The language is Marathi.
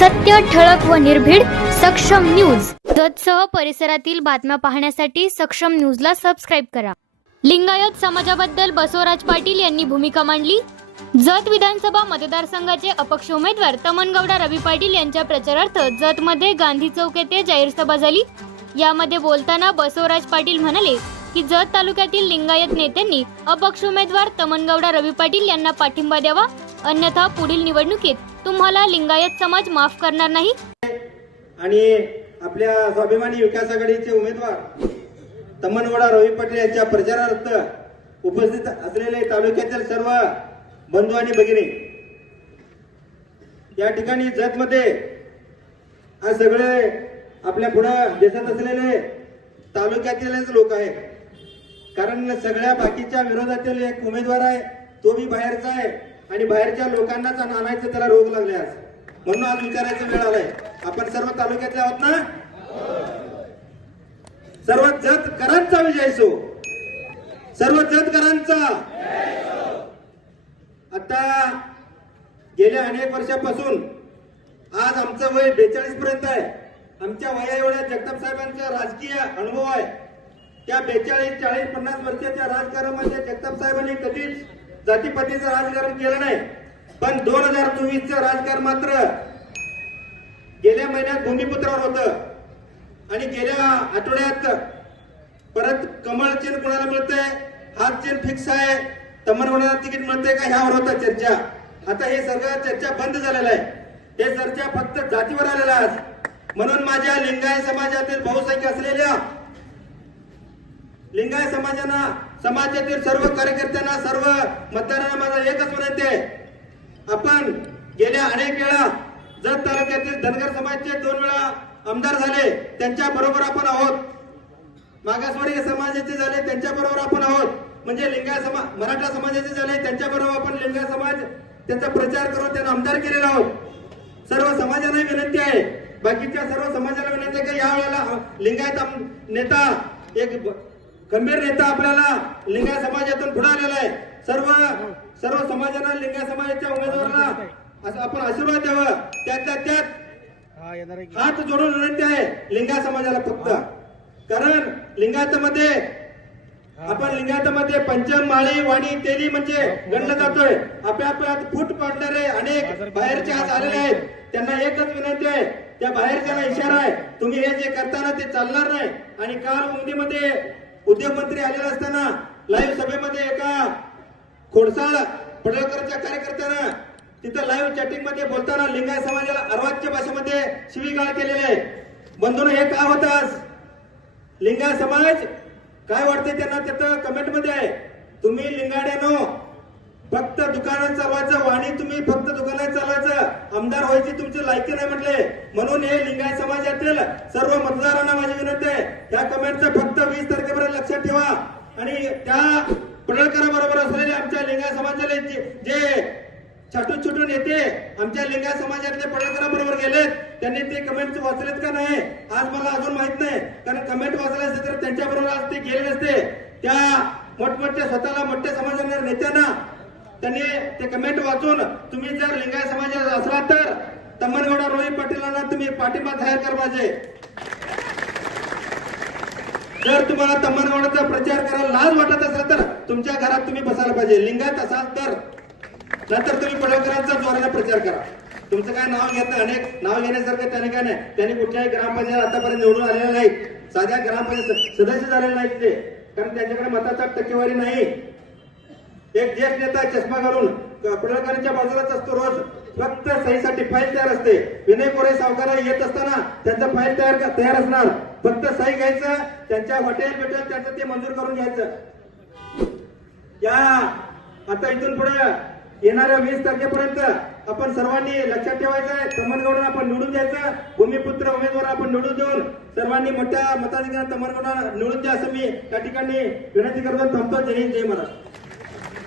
सत्य ठळक व निर्भीड सक्षम न्यूज. जतसह परिसरातील बातम्या पाहण्यासाठी सक्षम न्यूजला सबस्क्राईब करा. लिंगायत समाजाबद्दल बसवराज पाटील यांनी भूमिका मांडली. जत विधानसभा मतदारसंघाचे अपक्ष उमेदवार तमनगौडा रवी पाटील यांच्या प्रचारार्थ जतमध्ये गांधी चौक येथे जाहीर सभा झाली. यामध्ये बोलताना बसवराज पाटील म्हणाले की जत तालुक्यातील लिंगायत नेत्यांनी अपक्ष उमेदवार तमनगौडा रवी पाटील यांना पाठिंबा द्यावा अन्यथा पुढील निवडणुकीत तुम्हाला लिंगायत समाज माफ करणार नाही? आणि आपल्या स्वाभिमानी विकास आघाडीचे उमेदवार तमनवडा रवी पाटील यांच्या प्रचारार्थ उपस्थित असलेले तालुक्यातील सर्व बंधू आणि भगिनी. या ठिकाणी जतमध्ये आज सगळे आपल्या पुढं दिसत असलेले तालुक्यातीलच लोक आहेत. कारण सगळ्या बाकीच्या विरोधातील एक उमेदवार आहे तो बी बाहेरचा आहे. आणि बाहेरच्या लोकांनाच आणायचं त्याला रोग लागले आज. म्हणून आज विचारायचं वेळ आलाय. आपण सर्व तालुक्यातले आहोत ना? सर्व जतकरांचा विजय सो. सर्व जतकरांचा. आता गेल्या अनेक वर्षापासून आज आमचं वय बेचाळीस पर्यंत आहे. आमच्या वया एवढ्या जगताप साहेबांचा राजकीय अनुभव आहे. त्या बेचाळीस चाळीस पन्नास वर्षाच्या राजकारणामध्ये जगताप साहेबांनी कधीच जातीपातीचं राजकारण केलं नाही. पण दोन हजार चोवीसचं राजकारण मात्र गेल्या महिन्यात भूमिपुत्रावर होतं. आणि गेल्या आठवड्यात परत कमळ चेन कोणाला मिळतंय? हात चिन्ह फिक्स आहे. तमरवणाला तिकीट मिळतंय का? ह्यावर होता चर्चा. आता हे सगळं चर्चा बंद झालेलं आहे. हे चर्चा फक्त जातीवर आलेलं आज म्हणून माझ्या लिंगायत समाजातील बहुसंख्य असलेल्या लिंगायत समाजाना समाजातील सर्व कार्यकर्त्यांना सर्व मतदारांना माझा एकच विनंती आहे. आपण गेल्या अनेक वेळा जत तालुक्यातील धनगर समाजाचे दोन वेळा आमदार झाले त्यांच्या बरोबर आपण आहोत. मागासवर्गीय समाजाचे झाले त्यांच्या बरोबर आपण आहोत. म्हणजे लिंगाय समाज मराठा समाजाचे झाले त्यांच्या बरोबर आपण लिंगाय समाज त्यांचा प्रचार करून त्यांना आमदार केलेला आहोत. सर्व समाजाला विनंती आहे. बाकीच्या सर्व समाजाला विनंती आहे की या वेळेला लिंगायत आम- नेता एक गंभीर नेता आपल्याला लिंगायत समाजातून पुढे आलेला आहे. सर्व सर्व समाजाला लिंगायत समाजाच्या उमेदवाराला असं आपण आशीर्वाद द्यावं. त्यातल्या त्यात हात जोडून विनंती आहे लिंगायत समाजाला फक्त. कारण लिंगायतामध्ये आपण लिंगायतामध्ये पंचम माळी वाणी तेली म्हणजे गणलं जातोय. आपल्या आपल्यात फूट पाडणारे अनेक बाहेरचे आज आलेले आहेत त्यांना एकच विनंती आहे त्या बाहेरच्याला इशारा आहे तुम्ही हे जे करताना ते चालणार नाही. आणि काल उमदीमध्ये उद्योगमंत्री आलेले असताना लाईव्ह सभेमध्ये एका खोडसाळ पडळकरच्या कार्यकर्त्यानं तिथं लाईव्ह चॅटिंगमध्ये बोलताना लिंगायत समाजाला अर्वाच्य भाषेमध्ये शिवीगाळ केलेले आहे. बंधून हे का होतं आज. लिंगायत समाज काय वाटते त्यांना? तिथं कमेंटमध्ये आहे. तुम्ही लिंगाड्यानो फक्त दुकानात चालवायचं वाणी तुम्ही फक्त दुकानात चालवायचं. आमदार व्हायची तुमची लायकी नाही म्हटले. म्हणून हे लिंगाय समाजातील सर्व मतदारांना माझी विनंती आहे. त्या कमेंटचं फक्त वीस तारखेपर्यंत लक्षात ठेवा. आणि त्या पडळकराबरोबर असलेले आमच्या लिंगाय समाजाला जे छाटून छुटून येते आमच्या लिंगाय समाजातले पडळकराबरोबर गेलेत त्यांनी ते कमेंट वाचलेत का नाही आज मला अजून माहीत नाही. कारण कमेंट वाचले असते तर त्यांच्याबरोबर आज ते गेले नसते. त्या मोठमोठ्या स्वतःला मोठ्या समाजाच्या नेत्यांना त्यांनी ते कमेंट वाचून तुम्ही जर लिंगायत समाजात असला तर तमनगौडा रोहित पाटीलांना तुम्ही पाठिंबा जाहीर करा पाहिजे. जर तुम्हाला तमनगौडाचा प्रचार करायला लाज वाटत असेल तर तुमच्या घरात तुम्ही बसायला पाहिजे. लिंगायत असाल तर नंतर तुम्ही पडळकरांचा जोराने प्रचार करा. तुमचं काय नाव घेतं अनेक नाव घेण्यासारखं त्याने काय नाही. त्यांनी कुठल्याही ग्रामपंचायत आतापर्यंत निवडून आलेलं नाही. साध्या ग्रामपंचायत सदस्य झालेले नाहीत ते. कारण त्यांच्याकडे मताचा टक्केवारी नाही. एक ज्येष्ठ नेता चष्मा घालून पडळकरांच्या बाजूलाच असतो रोज. फक्त सहीसाठी फाईल तयार असते. विनय कोरे सावकारा येत असताना त्यांचा फाईल तयार तयार असणार. फक्त सही घ्यायचं त्यांच्या हॉटेल बिटेल त्यांचं ते मंजूर करून घ्यायचं. या आता इथून पुढे येणाऱ्या वीस तारखेपर्यंत आपण सर्वांनी लक्षात ठेवायचं आहे. आपण निवडून द्यायचं. भूमिपुत्र उमेदवार आपण निवडून देऊन सर्वांनी मोठ्या मताधिकारात तमनगौडा निवडून द्या असं मी त्या ठिकाणी विनंती करतो थांबतो. जय हिंद जय महाराष्ट्र.